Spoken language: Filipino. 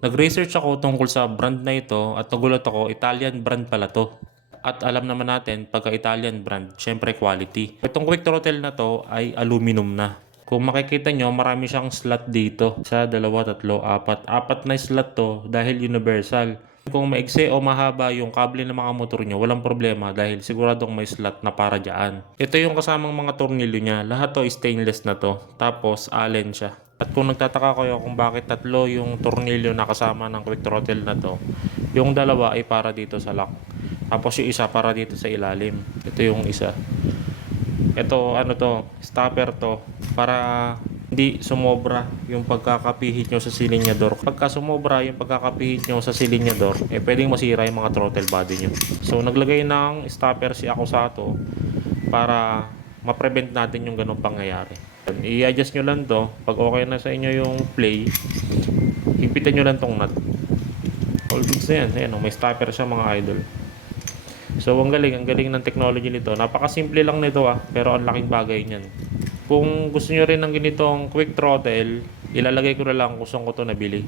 Nag-research ako tungkol sa brand na ito at nagulat ako, Italian brand pala to. At alam naman natin, pagka Italian brand, syempre quality. Itong quick throttle na to ay aluminum na. Kung makikita nyo, marami siyang slot dito. Sa dalawa, tatlo, apat. Apat na slot to dahil universal. Kung maigsi o mahaba yung kable ng mga motor nyo, walang problema dahil siguradong may slot na para dyan. Ito yung kasamang mga tornilyo niya. Lahat to stainless na to. Tapos allen siya. At kung nagtataka kayo kung bakit tatlo yung tornilyo na kasama ng quick throttle na to, yung dalawa ay para dito sa lock. Tapos yung isa para dito sa ilalim. Ito yung isa. Ito ano to, stopper to para hindi sumobra yung pagkakapihit nyo sa silinyador. Pagka sumobra yung pagkakapihit nyo sa silinyador, pwedeng masira yung mga throttle body nyo. So naglagay ng stopper si Akusato para ma-prevent natin yung ganong pangyayari. I-adjust nyo lang to. Pag okay na sa inyo yung play, higpitan nyo lang tong nut. All goods na yan. Ayan, may stopper siya mga idol. So ang galing ng technology nito. Napakasimple lang nito pero ang laking bagay niyan. Kung gusto nyo rin ng ganitong quick throttle, ilalagay ko na lang kung saan ko to nabili.